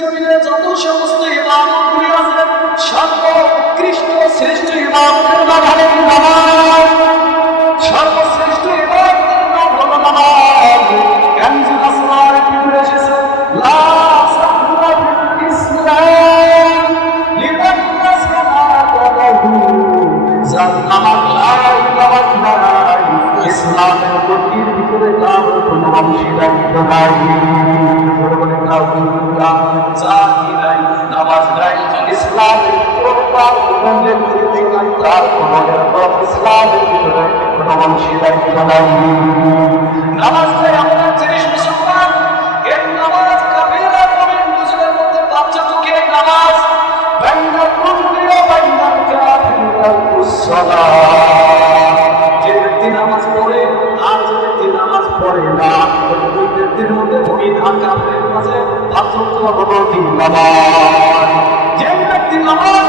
জমিনে যত সমস্ত ইবাদতগুলি আছে সর্বোৎকৃষ্ট শ্রেষ্ঠ ইবাদতের নাম হলো নামাজ। সর্বশ্রেষ্ঠ ইবাদতের নাম হলো নামাজ। কানজুল আসরারের ভিতরে এসেছে লা সাহরা ফিল ইসলাম লিমান আসলামা লাহু। যার নামাজ নাই, নামাজ নাই, ইসলামের গতির ভিতরে তার কোনো অংশীদারিত্ব নাই। নামাজ নাই, ইসলামের ভিতরে তার কোনো নেতৃত্ব নাই, তার কোনো ইসলামের ভিতরে কোনো অংশীদারিত্ব নাই। নামাজ নাই আমরা জিনিস মুসলমান। এই নামাজ কাফেররা মুমিন মুসলিমের মধ্যে পার্থক্য এই নামাজ বাইনাল কুফরি ওয়া বাইনাল কাফিরি তারকুস সালাত। যে ব্যক্তি নামাজ পড়ে আর যে ব্যক্তি নামাজ পড়ে না, ওই ব্যক্তির মধ্যে মুমিন আর কাফেরের মাঝে পার্থক্য হলো তিন নামাজ। যে ব্যক্তি নামাজ